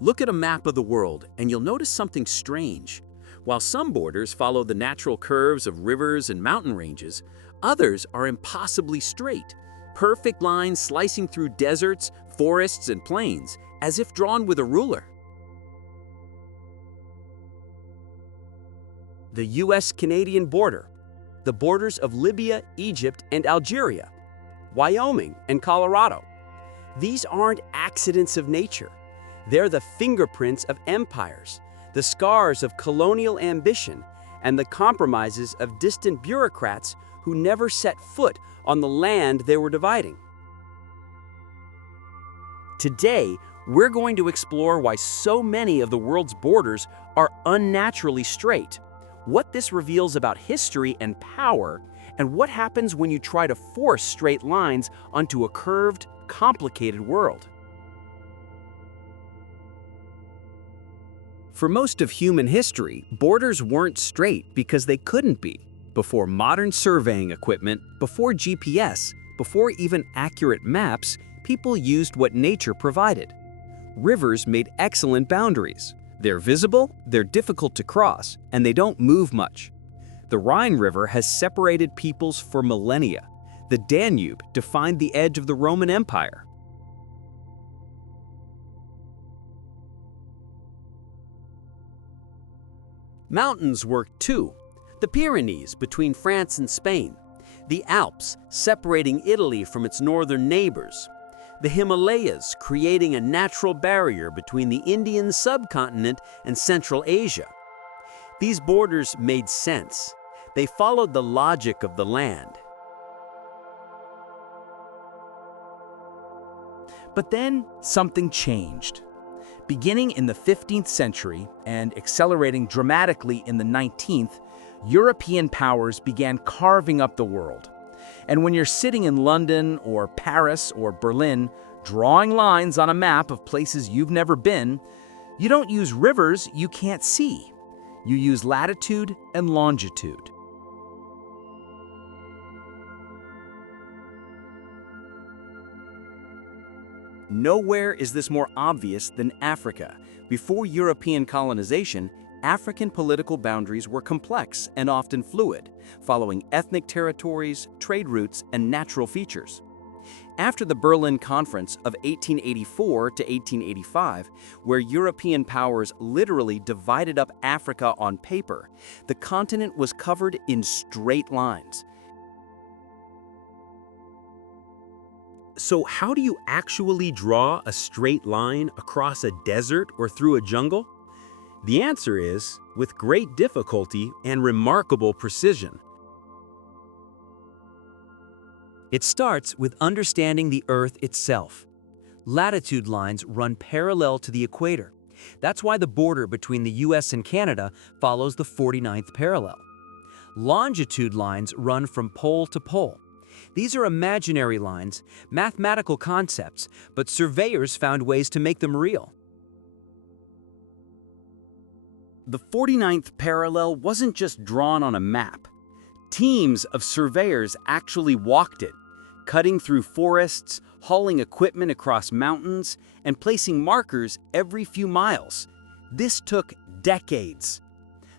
Look at a map of the world and you'll notice something strange. While some borders follow the natural curves of rivers and mountain ranges, others are impossibly straight, perfect lines slicing through deserts, forests, and plains, as if drawn with a ruler. The US-Canadian border, the borders of Libya, Egypt, and Algeria, Wyoming, and Colorado. These aren't accidents of nature. They're the fingerprints of empires, the scars of colonial ambition, and the compromises of distant bureaucrats who never set foot on the land they were dividing. Today, we're going to explore why so many of the world's borders are unnaturally straight, what this reveals about history and power, and what happens when you try to force straight lines onto a curved, complicated world. For most of human history, borders weren't straight because they couldn't be. Before modern surveying equipment, before GPS, before even accurate maps, people used what nature provided. Rivers made excellent boundaries. They're visible, they're difficult to cross, and they don't move much. The Rhine River has separated peoples for millennia. The Danube defined the edge of the Roman Empire. Mountains worked too. The Pyrenees between France and Spain, the Alps separating Italy from its northern neighbors, the Himalayas creating a natural barrier between the Indian subcontinent and Central Asia. These borders made sense. They followed the logic of the land. But then something changed. Beginning in the 15th century and accelerating dramatically in the 19th, European powers began carving up the world. And when you're sitting in London or Paris or Berlin, drawing lines on a map of places you've never been, you don't use rivers you can't see. You use latitude and longitude. Nowhere is this more obvious than Africa. Before European colonization, African political boundaries were complex and often fluid, following ethnic territories, trade routes, and natural features. After the Berlin Conference of 1884 to 1885, where European powers literally divided up Africa on paper, the continent was covered in straight lines. So how do you actually draw a straight line across a desert or through a jungle? The answer is, with great difficulty and remarkable precision. It starts with understanding the Earth itself. Latitude lines run parallel to the equator. That's why the border between the US and Canada follows the 49th parallel. Longitude lines run from pole to pole. These are imaginary lines, mathematical concepts, but surveyors found ways to make them real. The 49th parallel wasn't just drawn on a map. Teams of surveyors actually walked it, cutting through forests, hauling equipment across mountains, and placing markers every few miles. This took decades.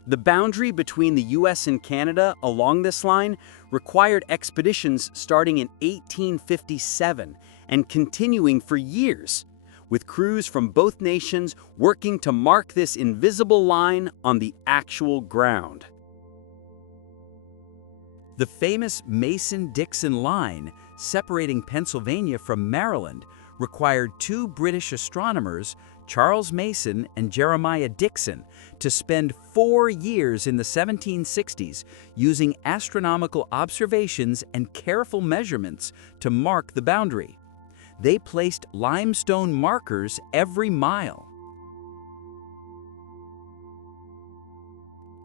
The boundary between the US and Canada along this line required expeditions starting in 1857 and continuing for years, with crews from both nations working to mark this invisible line on the actual ground. The famous Mason-Dixon line, separating Pennsylvania from Maryland, required two British astronomers, Charles Mason and Jeremiah Dixon, to spend 4 years in the 1760s using astronomical observations and careful measurements to mark the boundary. They placed limestone markers every mile.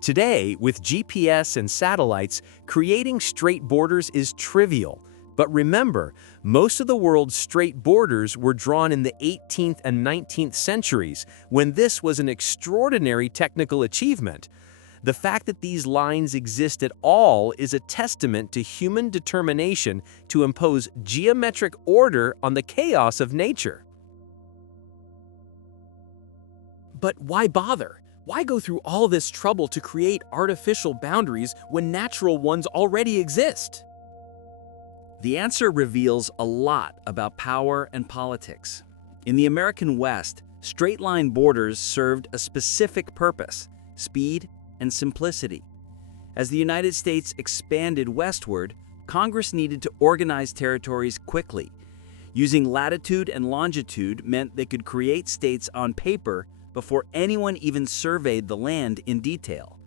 Today, with GPS and satellites, creating straight borders is trivial. But remember, most of the world's straight borders were drawn in the 18th and 19th centuries, when this was an extraordinary technical achievement. The fact that these lines exist at all is a testament to human determination to impose geometric order on the chaos of nature. But why bother? Why go through all this trouble to create artificial boundaries when natural ones already exist? The answer reveals a lot about power and politics. In the American West, straight-line borders served a specific purpose: speed and simplicity. As the United States expanded westward, Congress needed to organize territories quickly. Using latitude and longitude meant they could create states on paper before anyone even surveyed the land in detail.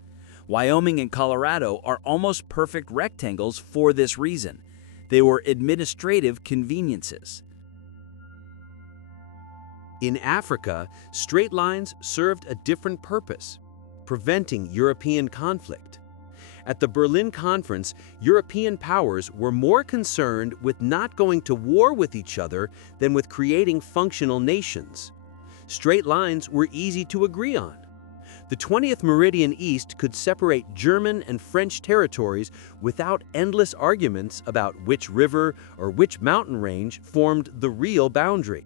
Wyoming and Colorado are almost perfect rectangles for this reason. They were administrative conveniences. In Africa, straight lines served a different purpose: preventing European conflict. At the Berlin Conference, European powers were more concerned with not going to war with each other than with creating functional nations. Straight lines were easy to agree on. The 20th meridian east could separate German and French territories without endless arguments about which river or which mountain range formed the real boundary.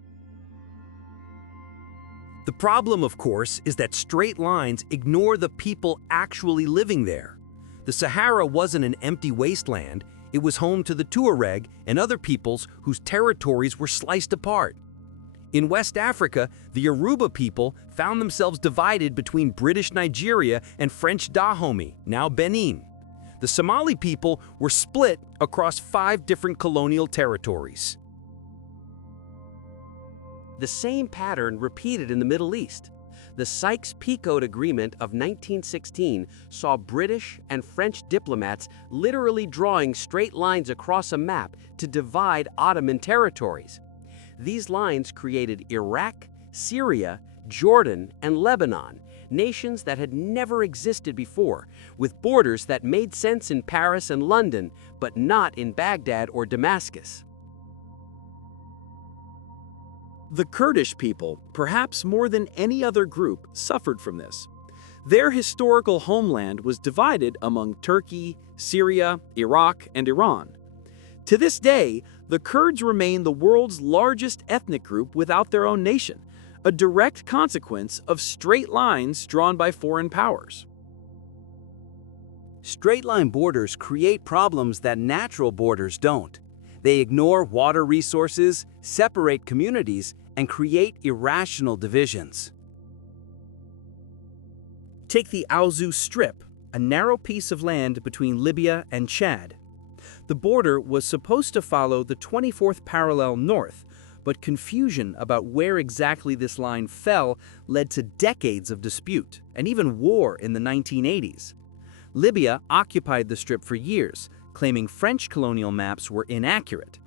The problem, of course, is that straight lines ignore the people actually living there. The Sahara wasn't an empty wasteland. It was home to the Tuareg and other peoples whose territories were sliced apart. In West Africa, the Yoruba people found themselves divided between British Nigeria and French Dahomey, now Benin. The Somali people were split across 5 different colonial territories. The same pattern repeated in the Middle East. The Sykes-Picot Agreement of 1916 saw British and French diplomats literally drawing straight lines across a map to divide Ottoman territories. These lines created Iraq, Syria, Jordan, and Lebanon, nations that had never existed before, with borders that made sense in Paris and London, but not in Baghdad or Damascus. The Kurdish people, perhaps more than any other group, suffered from this. Their historical homeland was divided among Turkey, Syria, Iraq, and Iran. To this day, the Kurds remain the world's largest ethnic group without their own nation, a direct consequence of straight lines drawn by foreign powers. Straight-line borders create problems that natural borders don't. They ignore water resources, separate communities, and create irrational divisions. Take the Aouzou Strip, a narrow piece of land between Libya and Chad. The border was supposed to follow the 24th parallel north, but confusion about where exactly this line fell led to decades of dispute, and even war in the 1980s. Libya occupied the strip for years, claiming French colonial maps were inaccurate.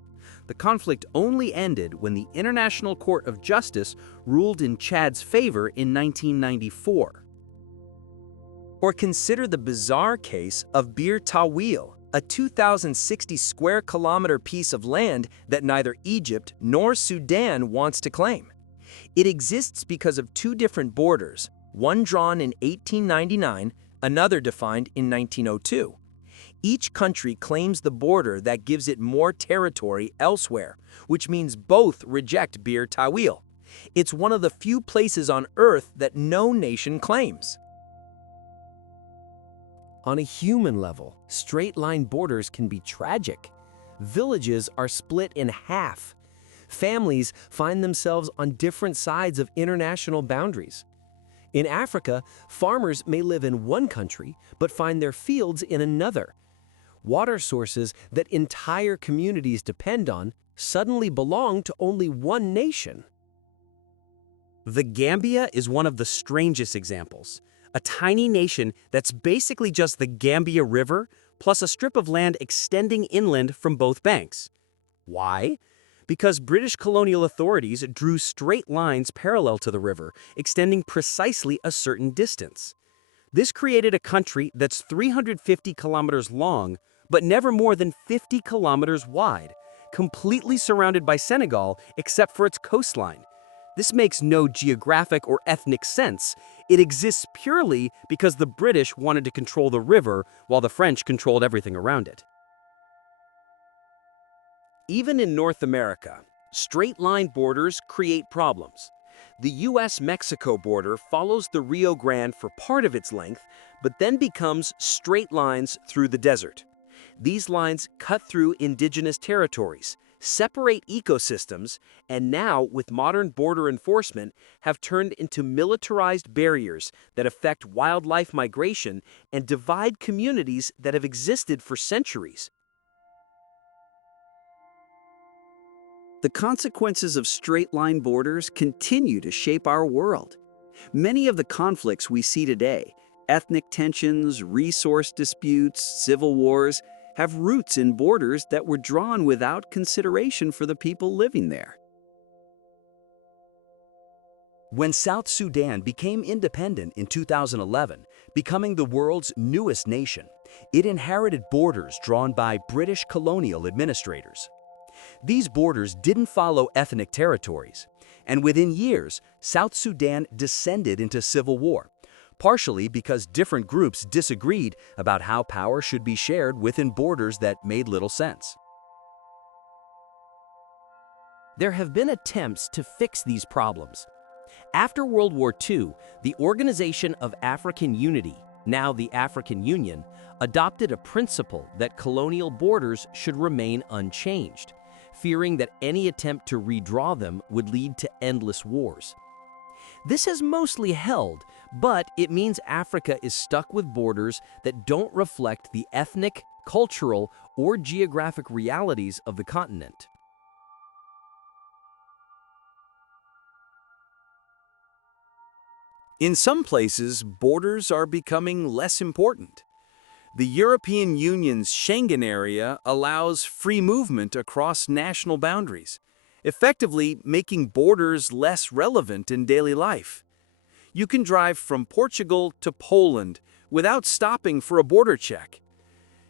The conflict only ended when the International Court of Justice ruled in Chad's favor in 1994. Or consider the bizarre case of Bir Tawil, a 2,060 square kilometer piece of land that neither Egypt nor Sudan wants to claim. It exists because of 2 different borders, one drawn in 1899, another defined in 1902. Each country claims the border that gives it more territory elsewhere, which means both reject Bir Tawil. It's one of the few places on Earth that no nation claims. On a human level, straight-line borders can be tragic. Villages are split in half. Families find themselves on different sides of international boundaries. In Africa, farmers may live in one country but find their fields in another. Water sources that entire communities depend on suddenly belong to only one nation. The Gambia is one of the strangest examples. A tiny nation that's basically just the Gambia River plus a strip of land extending inland from both banks. Why? Because British colonial authorities drew straight lines parallel to the river, extending precisely a certain distance. This created a country that's 350 kilometers long, but never more than 50 kilometers wide, completely surrounded by Senegal except for its coastline. This makes no geographic or ethnic sense. It exists purely because the British wanted to control the river while the French controlled everything around it. Even in North America, straight-line borders create problems. The US-Mexico border follows the Rio Grande for part of its length, but then becomes straight lines through the desert. These lines cut through indigenous territories, separate ecosystems, and now, with modern border enforcement, have turned into militarized barriers that affect wildlife migration and divide communities that have existed for centuries. The consequences of straight-line borders continue to shape our world. Many of the conflicts we see today, ethnic tensions, resource disputes, civil wars, have roots in borders that were drawn without consideration for the people living there. When South Sudan became independent in 2011, becoming the world's newest nation, it inherited borders drawn by British colonial administrators. These borders didn't follow ethnic territories, and within years, South Sudan descended into civil war, partially because different groups disagreed about how power should be shared within borders that made little sense. There have been attempts to fix these problems. After World War II, the Organization of African Unity, now the African Union, adopted a principle that colonial borders should remain unchanged, fearing that any attempt to redraw them would lead to endless wars. This has mostly held, but it means Africa is stuck with borders that don't reflect the ethnic, cultural, or geographic realities of the continent. In some places, borders are becoming less important. The European Union's Schengen area allows free movement across national boundaries, effectively making borders less relevant in daily life. You can drive from Portugal to Poland without stopping for a border check.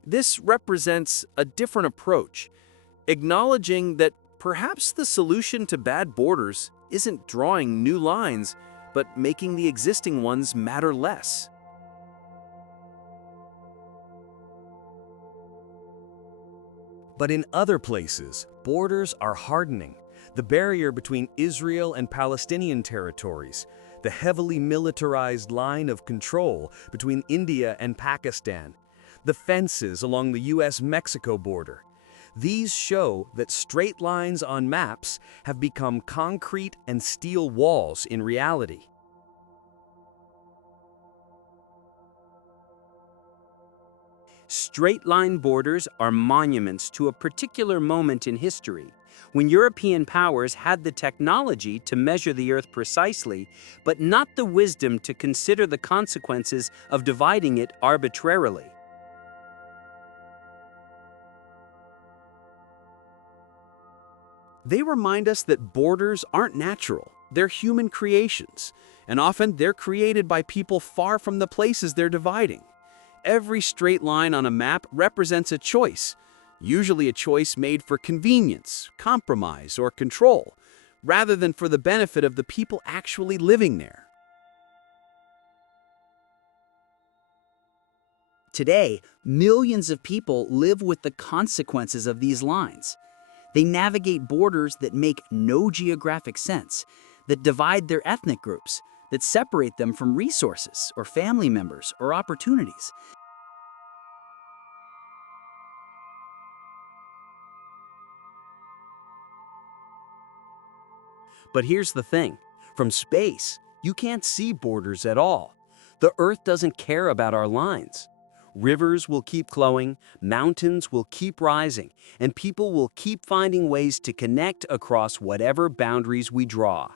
This represents a different approach, acknowledging that perhaps the solution to bad borders isn't drawing new lines, but making the existing ones matter less. But in other places, borders are hardening. The barrier between Israel and Palestinian territories, the heavily militarized line of control between India and Pakistan, the fences along the US-Mexico border. These show that straight lines on maps have become concrete and steel walls in reality. Straight-line borders are monuments to a particular moment in history, when European powers had the technology to measure the Earth precisely, but not the wisdom to consider the consequences of dividing it arbitrarily. They remind us that borders aren't natural, they're human creations, and often they're created by people far from the places they're dividing. Every straight line on a map represents a choice, usually a choice made for convenience, compromise, or control, rather than for the benefit of the people actually living there. Today, millions of people live with the consequences of these lines. They navigate borders that make no geographic sense, that divide their ethnic groups, that separate them from resources or family members or opportunities. But here's the thing, from space, you can't see borders at all. The Earth doesn't care about our lines. Rivers will keep flowing, mountains will keep rising, and people will keep finding ways to connect across whatever boundaries we draw.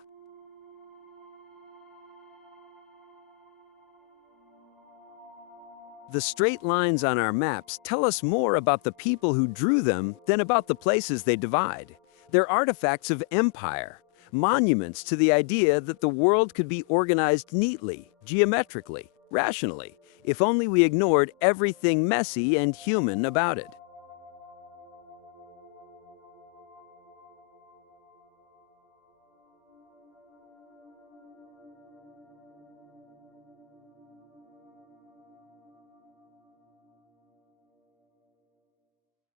The straight lines on our maps tell us more about the people who drew them than about the places they divide. They're artifacts of empire, monuments to the idea that the world could be organized neatly, geometrically, rationally, if only we ignored everything messy and human about it.